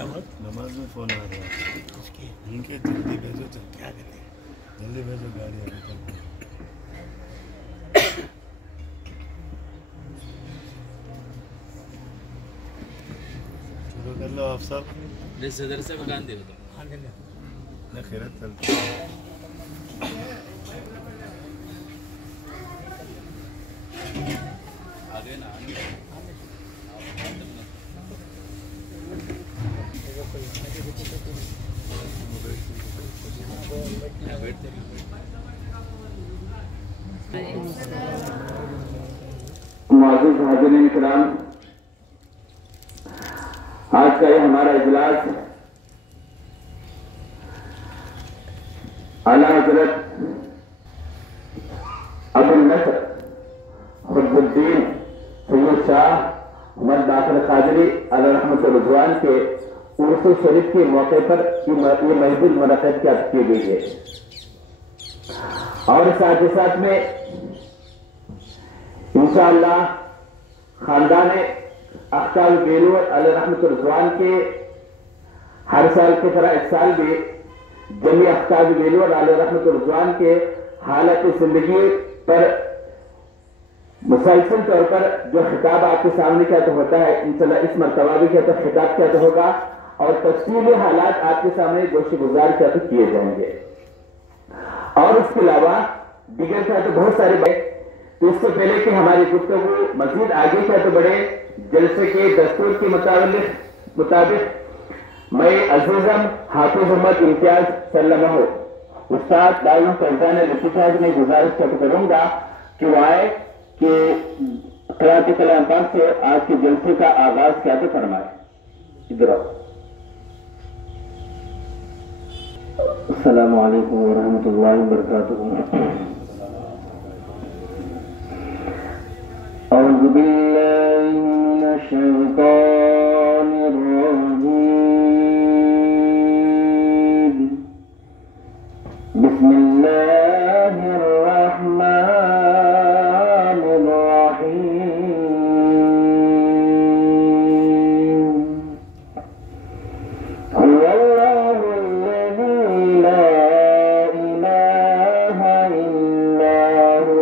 نماز میں فون آ رہا ہے ان کے جلدی بھیجو تو کیا کہتے ہیں جلدی بھیجو گاڑی ابھی تک شروع کر لو آپ سب صدر سے مکان دے دو نہ خیرت چلتی آگے نا معزز حاضرین کرام، آج کا یہ ہمارا اجلاس اعلیٰ حضرت ابو النصر قطب الدین سید شاہ محمد باقر قادری علیہ رحمۃ رضوان کے عرس شریف کے موقع پر یہ محفل منعقد کی گئی ہے، اور ساتھ ہی ساتھ میں انشاءاللہ خاندان اختاب بیلور علیہ رحمۃ رضوان کے ہر سال کی طرح اس سال بھی جمی اختاب بیلور علیہ رحمۃ رضوان کے حالت زندگی پر مسلسل طور پر جو خطاب آپ کے سامنے کیا تو ہوتا ہے، انشاءاللہ اس مرتبہ بھی کیا تو خطاب کیا تو ہوگا اور تفصیلی حالات آپ کے سامنے گوشت گزار کیا تو کیے جائیں گے، اور اس کے علاوہ دیگر کیا تو بہت سارے باتیں. تو اس سے پہلے کہ ہماری گفتگو مزید آگے کیا تو بڑھے، جلسے کے دستور کے مطابق میں عزیزم حافظ محمد امتیاز سلمہ استاد دارالعلوم فیضان لطفی صاحب نے گزارش کیا کروں گا کہ وہ آئے کہ قرأت کلام پاک سے آج کے جلسے کا آغاز کیا تو فرمائے. ادھر السلام علیکم ورحمۃ اللہ وبرکاتہ. أعوذ بالله من الشيطان الرجيم. بسم الله الرحمن الرحيم. هو الله الذي لا إله إلا هو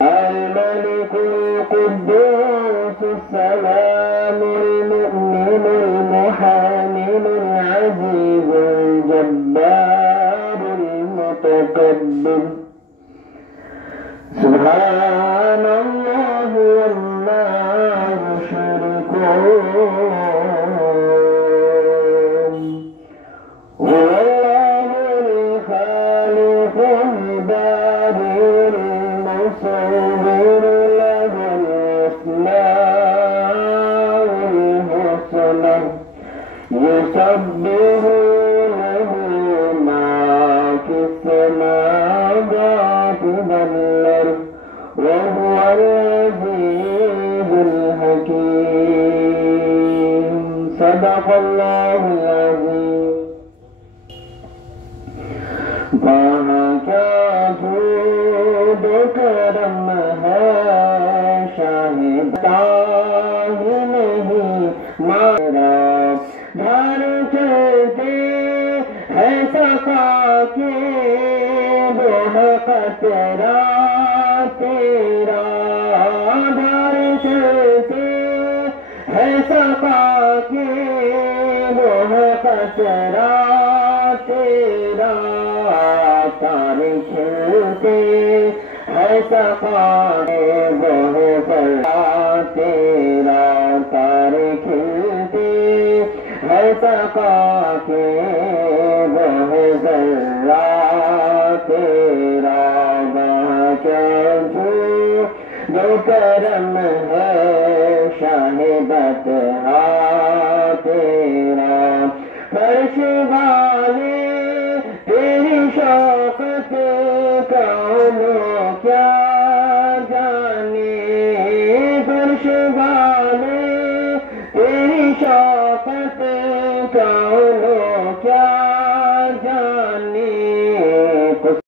الملك القدوس السلام المؤمن المحامل العزيز الجبار المتكبر سبحان الله وما يشركون. هو الله الخالق البارئ المصور له الأسماء الحسنى يسبح له ما في السماوات والأرض وهو العزيز الحكيم. صدق الله العظيم. وہاں کیا جود کرم ہے شاہدہ ہی نہیں مارا دھر چلتے ہے صفا کے بہ قطرہ تیرا دھر چلتے ہے صفا کے بہ قطرہ تیرا تارے کھلتے ہے صفا کے بہ قطرہ تیرا تارے کھلتے ہے صفا کے بہ ذرہ تیرا. وہاں کیا جو کرم ہے شاہ بطحا